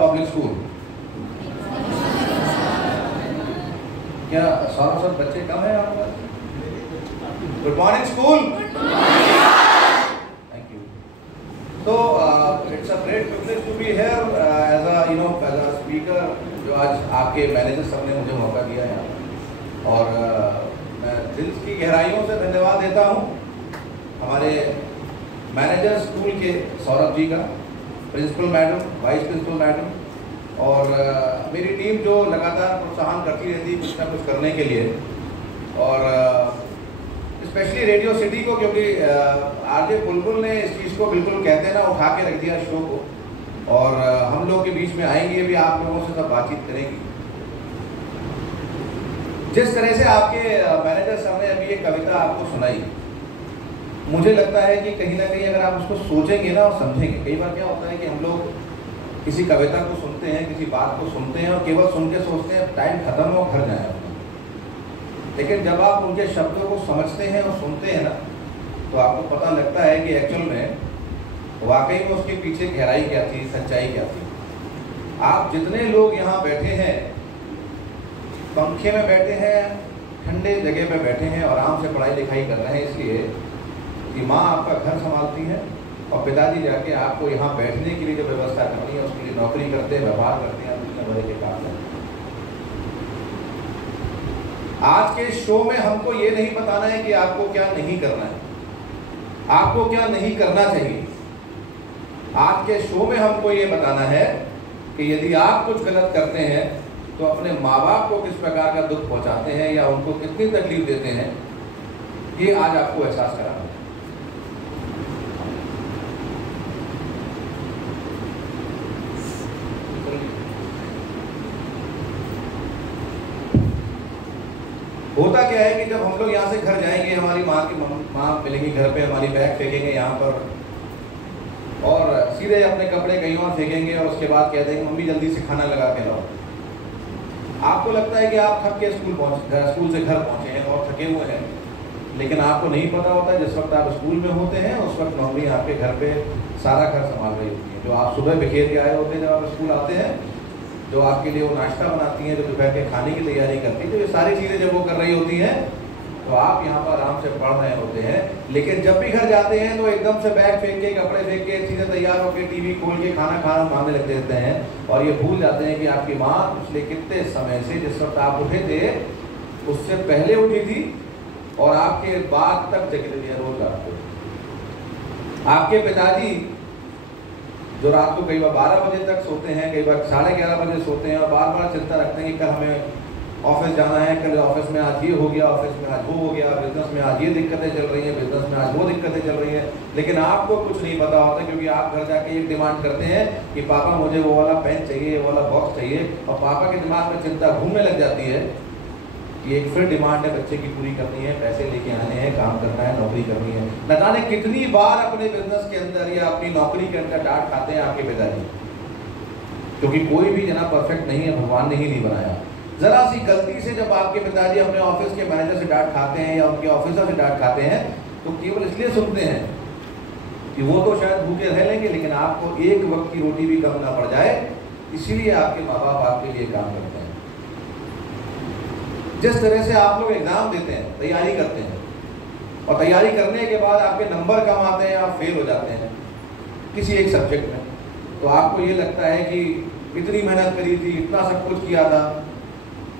Public school. क्या 100 बच्चे कम है आपके पास? Good morning school. Thank you. तो it's a great privilege to be here as a speaker. जो आज आपके मैनेजर सब ने मुझे मौका दिया है और मैं दिल की गहराइयों से धन्यवाद देता हूँ हमारे मैनेजर स्कूल के सौरभ जी का, principal madam, vice principal madam और मेरी टीम जो लगातार प्रोत्साहन करती रहती है कुछ ना कुछ करने के लिए, और स्पेशली रेडियो सिटी को, क्योंकि आरजे बुलबुल ने इस चीज़ को बिल्कुल कहते हैं ना उठा के रख दिया शो को, और हम लोग के बीच में आएंगे भी, आप लोगों से सब बातचीत करेंगी। जिस तरह से आपके मैनेजर साहब ने अभी ये कविता आपको सुनाई, मुझे लगता है कि कहीं ना कहीं अगर आप उसको सोचेंगे ना और समझेंगे, कई बार क्या होता है कि हम लोग किसी कविता को सुनते हैं, किसी बात को सुनते हैं और केवल सुन के सोचते हैं टाइम खत्म हो घर जाए, लेकिन जब आप उनके शब्दों को समझते हैं और सुनते हैं ना तो आपको पता लगता है कि एक्चुअल में वाकई में उसके पीछे गहराई क्या थी, सच्चाई क्या थी। आप जितने लोग यहाँ बैठे हैं, पंखे में बैठे हैं, ठंडे जगह पे बैठे हैं और आराम से पढ़ाई लिखाई कर रहे हैं, इसलिए कि माँ आपका घर संभालती है और पिताजी जाके आपको यहाँ बैठने के लिए जो व्यवस्था करनी है उसके लिए नौकरी करते हैं, व्यवहार करते हैं, दूसरे बड़े के काम करते हैं। आज के शो में हमको ये नहीं बताना है कि आपको क्या नहीं करना है, आपको क्या नहीं करना चाहिए। आज के शो में हमको ये बताना है कि यदि आप कुछ गलत करते हैं तो अपने माँ बाप को किस प्रकार का दुख पहुंचाते हैं या उनको कितनी तकलीफ देते हैं, ये आज आपको एहसास कराना है। होता क्या है कि जब हम लोग यहाँ से घर जाएंगे, हमारी माँ मिलेंगी घर पे, हमारी बैग फेंकेंगे यहाँ पर और सीधे अपने कपड़े कहीं और फेंकेंगे और उसके बाद कह देंगे मम्मी जल्दी से खाना लगा के लाओ। आपको लगता है कि आप थक के स्कूल से घर पहुँचे हैं और थके हुए हैं, लेकिन आपको नहीं पता होता जिस वक्त आप स्कूल में होते हैं उस वक्त मम्मी आपके घर पे सारा घर संभाल रही होती है। जो आप सुबह बिखेर के आए होते हैं जब आप स्कूल आते हैं, जो आपके लिए वो नाश्ता बनाती हैं, जो दोपहर के खाने की तैयारी करती हैं, तो ये सारी चीज़ें जब वो कर रही होती हैं तो आप यहाँ पर आराम से पढ़ रहे होते हैं। लेकिन जब भी घर जाते हैं तो एकदम से बैग फेंक के, कपड़े फेंक के, चीज़ें तैयार होकर टीवी खोल के खाना मांगने लग देते हैं और ये भूल जाते हैं कि आपकी माँ पिछले कितने समय से, जिस वक्त आप उठे थे उससे पहले उठी थी और आपके बाद तक जगी रही है रोज रात को। आपके पिताजी जो रात को कई बार 12 बजे तक सोते हैं, कई बार 11:30 बजे सोते हैं और बार बार चिंता रखते हैं कि कल हमें ऑफिस जाना है, कल ऑफिस में आज ये हो गया, ऑफिस में आज वो हो गया, बिजनेस में आज ये दिक्कतें चल रही हैं, बिजनेस में आज वो दिक्कतें चल रही हैं। लेकिन आपको कुछ नहीं पता होता क्योंकि आप घर जाके एक डिमांड करते हैं कि पापा मुझे वो वाला पेन चाहिए, वो वाला बॉक्स चाहिए, और पापा के दिमाग में चिंता घूमने लग जाती है कि एक फिर डिमांड है बच्चे की पूरी करनी है, पैसे लेके आने हैं, काम करना है, नौकरी करनी है। न जाने कितनी बार अपने बिजनेस के अंदर या अपनी नौकरी के अंदर डांट खाते हैं आपके पिताजी, क्योंकि कोई भी जना परफेक्ट नहीं है, भगवान ने ही नहीं बनाया। जरा सी गलती से जब आपके पिताजी अपने ऑफिस के मैनेजर से डांट खाते हैं या उनके ऑफिसर से डांट खाते हैं तो केवल इसलिए सुनते हैं कि वो तो शायद भूखे रह लेंगे लेकिन आपको एक वक्त की रोटी भी कम ना पड़ जाए, इसीलिए आपके माँ बाप आपके लिए काम करते हैं। जिस तरह से आप लोग एग्जाम देते हैं, तैयारी करते हैं और तैयारी करने के बाद आपके नंबर कम आते हैं, आप फेल हो जाते हैं किसी एक सब्जेक्ट में, तो आपको ये लगता है कि इतनी मेहनत करी थी, इतना सब कुछ किया था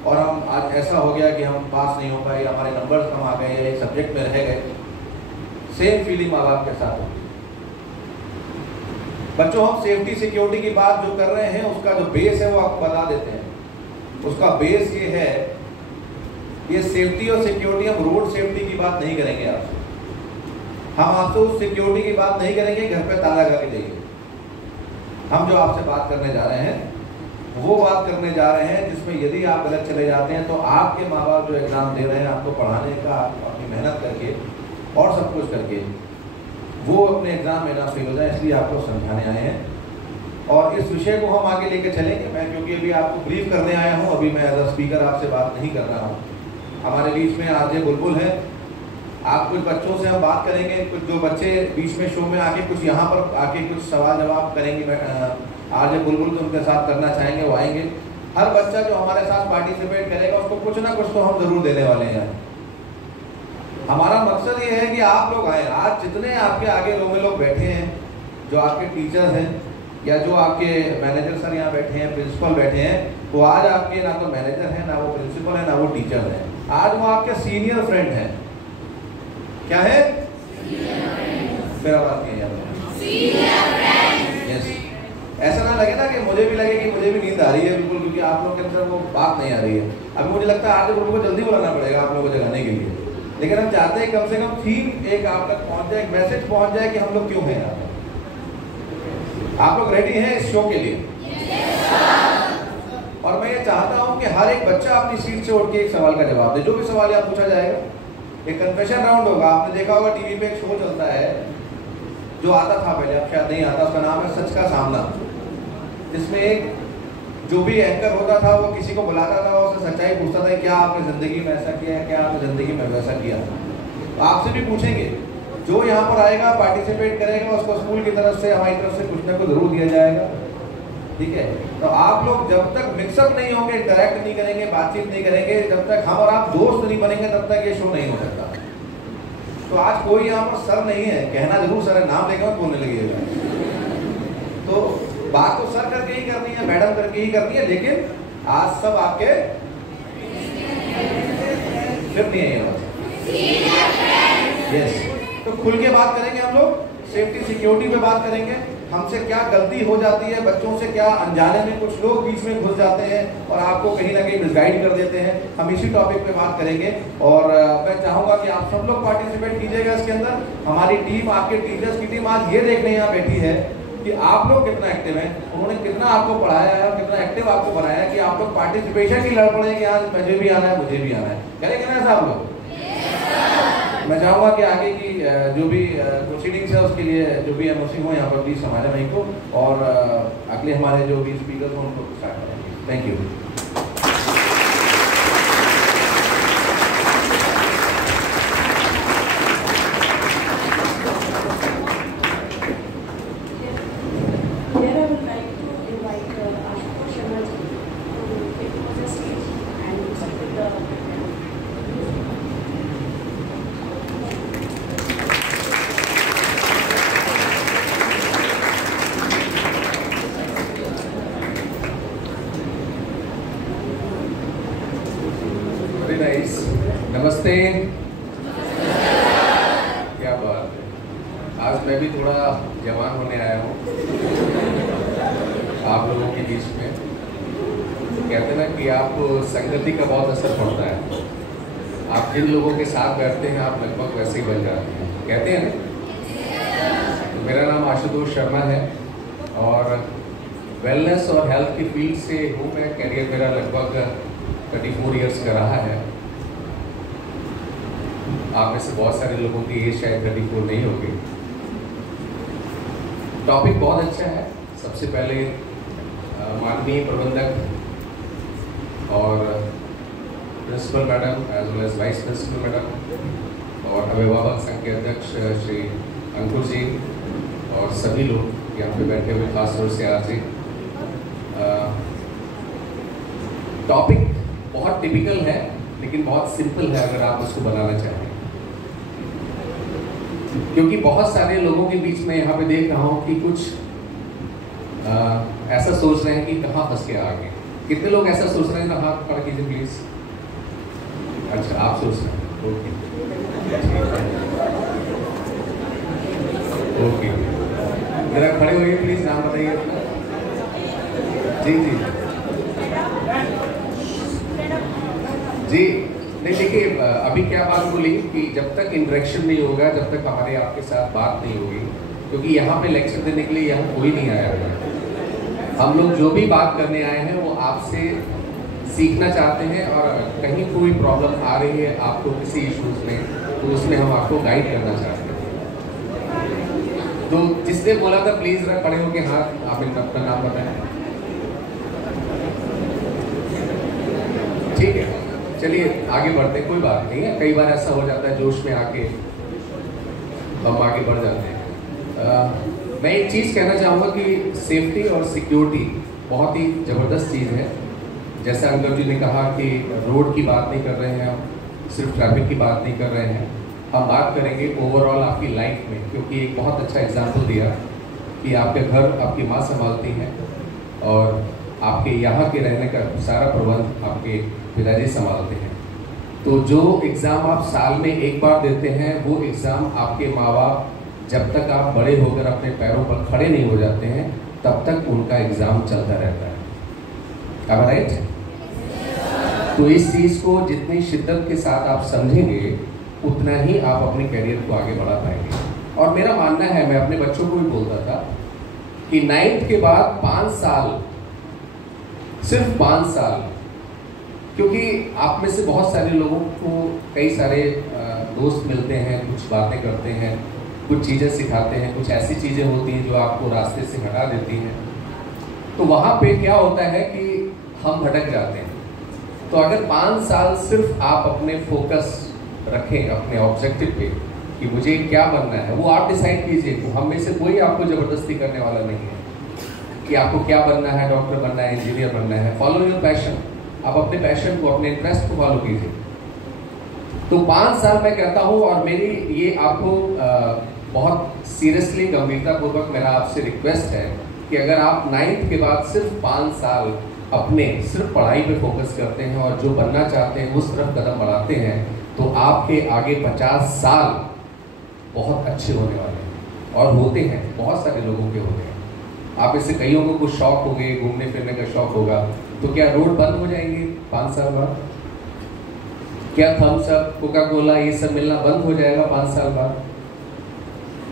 और हम आज ऐसा हो गया कि हम पास नहीं हो पाए, हमारे नंबर कम आ गए, एक सब्जेक्ट में रह गए। सेम फीलिंग माँ बाप के साथ होती है। बच्चों, हम सेफ्टी सिक्योरिटी की बात जो कर रहे हैं उसका जो बेस है वो आपको बता देते हैं। उसका बेस ये है, ये सेफ्टी और सिक्योरिटी, हम रोड सेफ्टी की बात नहीं करेंगे आपसे, हम आपसे उस सिक्योरिटी की बात नहीं करेंगे घर पे ताला लगा के जाइए। हम जो आपसे बात करने जा रहे हैं वो बात करने जा रहे हैं जिसमें यदि आप गलत चले जाते हैं तो आपके माँ बाप जो एग्जाम दे रहे हैं आपको पढ़ाने का, अपनी मेहनत करके और सब कुछ करके, वो अपने एग्जाम में ना फेल हो जाए, इसलिए आपको समझाने आए हैं। और इस विषय को हम आगे लेके चलेंगे। मैं क्योंकि अभी आपको ब्रीफ करने आया हूँ, अभी मैं एज अ स्पीकर आपसे बात नहीं कर रहा हूँ। हमारे बीच में आरजे बुलबुल है, आप कुछ बच्चों से हम बात करेंगे, कुछ जो बच्चे बीच में शो में आके कुछ यहाँ पर आके कुछ सवाल जवाब करेंगे, आज जो बुलबुल तो उनके साथ करना चाहेंगे वो आएंगे। हर बच्चा जो हमारे साथ पार्टिसिपेट करेगा उसको कुछ ना कुछ तो हम जरूर देने वाले हैं। हमारा मकसद ये है कि आप लोग आए। आज जितने आपके आगे रो में लोग बैठे हैं, जो आपके टीचर्स हैं या जो आपके मैनेजर सर यहाँ बैठे हैं, प्रिंसिपल बैठे हैं, वो आज आपके ना तो मैनेजर हैं, ना वो प्रिंसिपल है, ना वो टीचर हैं। आज वो आपके सीनियर फ्रेंड हैं। क्या है? मेरा बात नहीं है। यस, ऐसा ना लगे ना कि मुझे भी लगे कि मुझे भी नींद आ रही है बिल्कुल, क्योंकि आप लोगों के अंदर वो बात नहीं आ रही है। अभी मुझे लगता है आज लोगों को जल्दी बुलाना पड़ेगा आप लोगों को जगाने के लिए, लेकिन हम चाहते हैं कम से कम थीम एक आप तक पहुंच जाए, एक मैसेज पहुंच जाए कि हम लोग क्यों हैं यहाँ पर। आप लोग रेडी हैं इस शो के लिए? और मैं ये चाहता हूं कि हर एक बच्चा अपनी सीट से उठ के एक सवाल का जवाब दे। जो भी सवाल यहाँ पूछा जाएगा, एक कन्फेशन राउंड होगा। आपने देखा होगा टीवी पे एक शो चलता है जो आता था पहले, अब शायद नहीं आता, उसका नाम है सच का सामना, जिसमें एक जो भी एंकर होता था वो किसी को बुलाता था, उससे सच्चाई पूछता था, क्या आपने जिंदगी में ऐसा किया है, क्या आपने जिंदगी में वैसा किया। तो आपसे भी पूछेंगे, जो यहाँ पर आएगा पार्टिसिपेट करेगा उसको स्कूल की तरफ से, हमारी तरफ से कुछ ना कुछ जरूर दिया जाएगा। ठीक है, तो आप लोग जब तक मिक्सअप नहीं होंगे, इंटरेक्ट नहीं करेंगे, बातचीत नहीं करेंगे, जब तक हम और आप दोस्त नहीं बनेंगे, तब तक ये शो नहीं हो सकता। तो आज कोई यहाँ पर सर नहीं है, कहना जरूर सर है, नाम लेकर बोलने लगिएगा। तो बात तो सर करके ही करनी है, मैडम करके ही करनी है, लेकिन आज सब आपके फिर नहीं है ये। यस, तो खुल के बात करेंगे हम लोग, सेफ्टी सिक्योरिटी पे बात करेंगे, हमसे क्या गलती हो जाती है, बच्चों से क्या अनजाने में कुछ लोग बीच में घुस जाते हैं और आपको कहीं ना कहीं मिसगाइड कर देते हैं। हम इसी टॉपिक पे बात करेंगे और मैं चाहूंगा कि आप सब लोग पार्टिसिपेट कीजिएगा इसके अंदर। हमारी टीम, आपके टीचर्स की टीम आज ये देखने यहाँ बैठी है कि आप लोग कितना एक्टिव हैं, उन्होंने कितना आपको पढ़ाया है और कितना एक्टिव आपको बनाया है कि आप लोग पार्टिसिपेशन की लड़ पड़े कि आज मुझे भी आना है, मुझे भी आना है। करेंगे ना ऐसा आप लोग? मैं चाहूँगा कि आगे की जो भी प्रोसीडिंग्स है उसके लिए जो भी एमओसी हो यहाँ पर प्लीज हमारे भाई को, और अगले हमारे जो भी स्पीकर हो उनको स्टार्ट करेंगे। Thank you. नमस्ते। क्या बात है, आज मैं भी थोड़ा जवान होने आया हूँ आप लोगों के बीच में। कहते हैं ना कि आपको संगति का बहुत असर पड़ता है, आप जिन लोगों के साथ बैठते हैं आप लगभग वैसे ही बन जाते हैं, कहते हैं ना। तो मेरा नाम आशुतोष शर्मा है और वेलनेस और हेल्थ की फील्ड से हूँ मैं। कैरियर मेरा लगभग 34 इयर्स का रहा है। आप में से बहुत सारे लोगों की एज शायद 34 नहीं होगी। टॉपिक बहुत अच्छा है। सबसे पहले माननीय प्रबंधक और principal madam as well as vice principal madam और अभिभावक संघ के अध्यक्ष श्री अंकुर जी और सभी लोग यहाँ पे बैठे हुए, खास तौर से आज जी। टॉपिक बहुत टिपिकल है लेकिन बहुत सिंपल है अगर आप उसको बनाना चाहें, क्योंकि बहुत सारे लोगों के बीच में यहाँ पे देख रहा हूँ कि कुछ ऐसा सोच रहे हैं कि कहाँ फंस के आ गए। कितने लोग ऐसा सोच रहे हैं ना, हाथ खड़ा कीजिए प्लीज। अच्छा, आप सोच रहे हैं, ओके ओके। जरा खड़े होइए प्लीज, नाम बताइए अपना। जी जी जी। नहीं देखिए, अभी क्या बात बोली कि जब तक इंटरेक्शन नहीं होगा, जब तक हमारे आपके साथ बात नहीं होगी, क्योंकि यहाँ पे लेक्चर देने के लिए यहाँ कोई नहीं आया है। हम लोग जो भी बात करने आए हैं वो आपसे सीखना चाहते हैं, और कहीं कोई प्रॉब्लम आ रही है आपको किसी इश्यूज में, तो उसमें हम आपको गाइड करना चाहते हैं। तो जिसने बोला था प्लीज जरा खड़े होके हाथ, आप अपना नाम बताएं। ठीक है, चलिए आगे बढ़ते हैं, कोई बात नहीं है। कई बार ऐसा हो जाता है जोश में आके हम आगे बढ़ जाते हैं। मैं एक चीज़ कहना चाहूँगा कि सेफ्टी और सिक्योरिटी बहुत ही ज़बरदस्त चीज़ है। जैसा अंकल जी ने कहा कि रोड की बात नहीं कर रहे हैं हम, सिर्फ ट्रैफिक की बात नहीं कर रहे हैं, हम बात करेंगे ओवरऑल आपकी लाइफ में, क्योंकि एक बहुत अच्छा एग्जाम्पल दिया कि आपके घर आपकी माँ संभालती हैं और आपके यहाँ के रहने का सारा प्रबंध आपके पिताजी संभालते हैं। तो जो एग्ज़ाम आप साल में एक बार देते हैं वो एग्ज़ाम आपके माँ बाप जब तक आप बड़े होकर अपने पैरों पर खड़े नहीं हो जाते हैं तब तक उनका एग्ज़ाम चलता रहता है। अब राइट? तो इस चीज़ को जितनी शिद्दत के साथ आप समझेंगे उतना ही आप अपने करियर को आगे बढ़ा पाएंगे। और मेरा मानना है, मैं अपने बच्चों को भी बोलता था कि 9th के बाद 5 साल, सिर्फ 5 साल, क्योंकि आप में से बहुत सारे लोगों को कई सारे दोस्त मिलते हैं, कुछ बातें करते हैं, कुछ चीज़ें सिखाते हैं, कुछ ऐसी चीज़ें होती हैं जो आपको रास्ते से हटा देती हैं। तो वहाँ पे क्या होता है कि हम भटक जाते हैं। तो अगर 5 साल सिर्फ आप अपने फोकस रखें अपने ऑब्जेक्टिव पे कि मुझे क्या बनना है, वो आप डिसाइड कीजिए। हम में से कोई आपको ज़बरदस्ती करने वाला नहीं है कि आपको क्या बनना है, डॉक्टर बनना है, इंजीनियर बनना है। फॉलो योर पैशन, आप अपने पैशन को, अपने इंटरेस्ट को फॉलो कीजिए। तो 5 साल मैं कहता हूँ, और मेरी ये आपको बहुत सीरियसली गंभीरतापूर्वक मेरा आपसे रिक्वेस्ट है कि अगर आप 9th के बाद सिर्फ 5 साल अपने सिर्फ पढ़ाई पे फोकस करते हैं और जो बनना चाहते हैं उस तरफ कदम बढ़ाते हैं तो आपके आगे 50 साल बहुत अच्छे होने वाले हैं। और होते हैं, बहुत सारे लोगों के होते हैं। आप इससे कईयों को कुछ शौक हो गए, घूमने फिरने का शौक होगा, तो क्या रोड बंद हो जाएंगे 5 साल बाद? क्या थम्स अप, कोका कोला ये सब मिलना बंद हो जाएगा 5 साल बाद?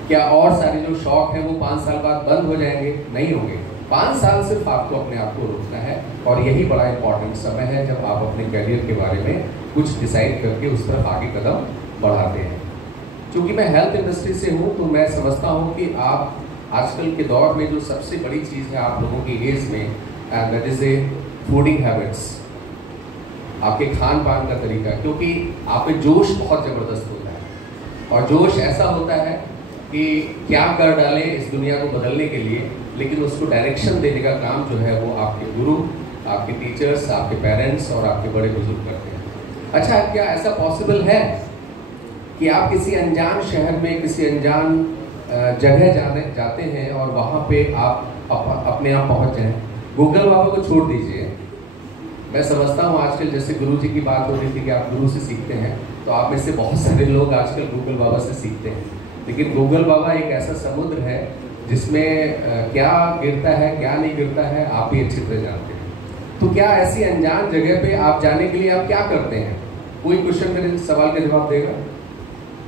क्या और सारे जो शौक हैं वो 5 साल बाद बंद हो जाएंगे? नहीं होंगे। 5 साल सिर्फ आपको अपने आप को रोकना है, और यही बड़ा इंपॉर्टेंट समय है जब आप अपने करियर के बारे में कुछ डिसाइड करके उस तरफ आगे कदम बढ़ाते हैं। क्योंकि मैं हेल्थ इंडस्ट्री से हूँ तो मैं समझता हूँ कि आप आजकल के दौर में जो सबसे बड़ी चीज़ है आप लोगों की एज में, that is a fooding habits, आपके खान पान का तरीका। क्योंकि आप में जोश बहुत ज़बरदस्त होता है, और जोश ऐसा होता है कि क्या कर डालें इस दुनिया को बदलने के लिए, लेकिन उसको डायरेक्शन देने का काम जो है वो आपके गुरु, आपके टीचर्स, आपके पेरेंट्स और आपके बड़े बुजुर्ग करते हैं। अच्छा, क्या ऐसा पॉसिबल है कि आप किसी अनजान शहर में, किसी अनजान जगह जाते हैं और वहाँ पे आप अपने आप पहुँच जाएं? गूगल बाबा को छोड़ दीजिए। मैं समझता हूँ आजकल जैसे गुरु जी की बात हो रही थी कि आप गुरु से सीखते हैं, तो आप में से बहुत सारे लोग आजकल गूगल बाबा से सीखते हैं। लेकिन गूगल बाबा एक ऐसा समुद्र है जिसमें क्या गिरता है क्या नहीं गिरता है आप ही अच्छी तरह जानते हैं। तो क्या ऐसी अनजान जगह पे आप जाने के लिए आप क्या करते हैं? कोई क्वेश्चन मेरे सवाल का जवाब देगा?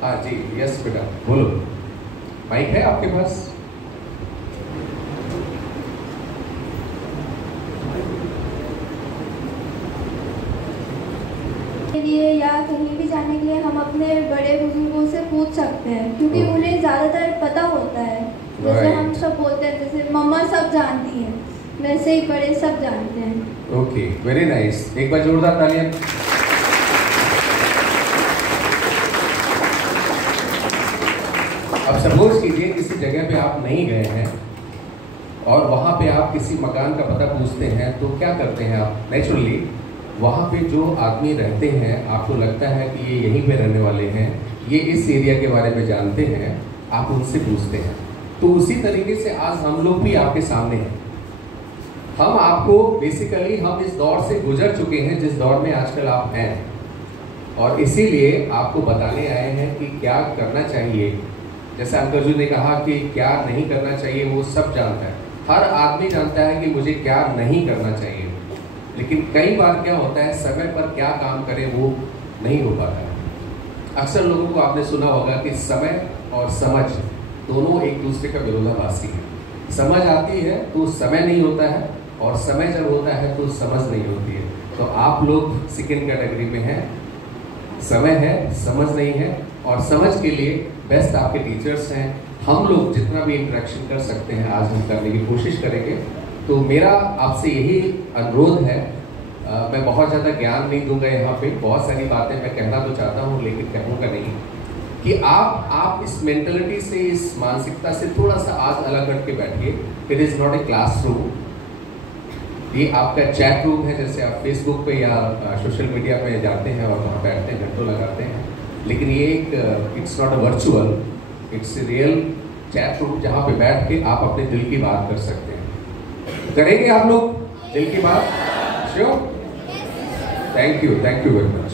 हाँ जी, यस बेटा बोलो, माइक है आपके पास? के लिए या कहीं भी जाने के लिए हम अपने बड़े बुजुर्गों से पूछ सकते हैं, क्योंकि उन्हें ज़्यादातर पता होता है। जैसे हम सब बोलते हैं, जैसे मम्मा सब जानती हैं, वैसे ही बड़े सब जानते हैं। Okay, very nice. एक बार जोरदार तालियां। अब सपोज कीजिए किसी जगह पे आप नहीं गए हैं और वहाँ पे आप किसी मकान का पता पूछते हैं, तो क्या करते हैं आप? नेचुरली वहाँ पे जो आदमी रहते हैं आपको लगता है कि ये यहीं पे रहने वाले हैं, ये इस एरिया के बारे में जानते हैं, आप उनसे पूछते हैं। तो उसी तरीके से आज हम लोग भी आपके सामने हैं। हम आपको बेसिकली हम इस दौर से गुजर चुके हैं जिस दौर में आजकल आप हैं, और इसीलिए आपको बताने आए हैं कि क्या करना चाहिए। जैसे अंकल जी ने कहा कि क्या नहीं करना चाहिए वो सब जानता है, हर आदमी जानता है कि मुझे क्या नहीं करना चाहिए। लेकिन कई बार क्या होता है, समय पर क्या काम करें वो नहीं हो पाता है। अक्सर लोगों को आपने सुना होगा कि समय और समझ दोनों एक दूसरे का विरोधाभासी है। समझ आती है तो समय नहीं होता है, और समय जब होता है तो समझ नहीं होती है। तो आप लोग सेकेंड कैटेगरी में हैं, समय है समझ नहीं है, और समझ के लिए बेस्ट आपके टीचर्स हैं। हम लोग जितना भी इंटरेक्शन कर सकते हैं आज हम करने की कोशिश करेंगे। तो मेरा आपसे यही अनुरोध है, मैं बहुत ज़्यादा ज्ञान नहीं दूंगा यहाँ पे, बहुत सारी बातें मैं कहना तो चाहता हूँ लेकिन कहूँगा नहीं, कि आप इस मेंटलिटी से, इस मानसिकता से थोड़ा सा आज अलग हट के बैठिए। It is not a classroom, ये आपका चैट रूम है। जैसे आप फेसबुक पे या सोशल मीडिया पे जाते हैं और वहाँ बैठते हैं, घंटों लगाते हैं, लेकिन ये एक it's not a virtual, it's a real chat room जहाँ पे बैठ के आप अपने दिल की बात कर सकते हैं। करेंगे आप लोग दिल की बात? Sure? Thank you very much.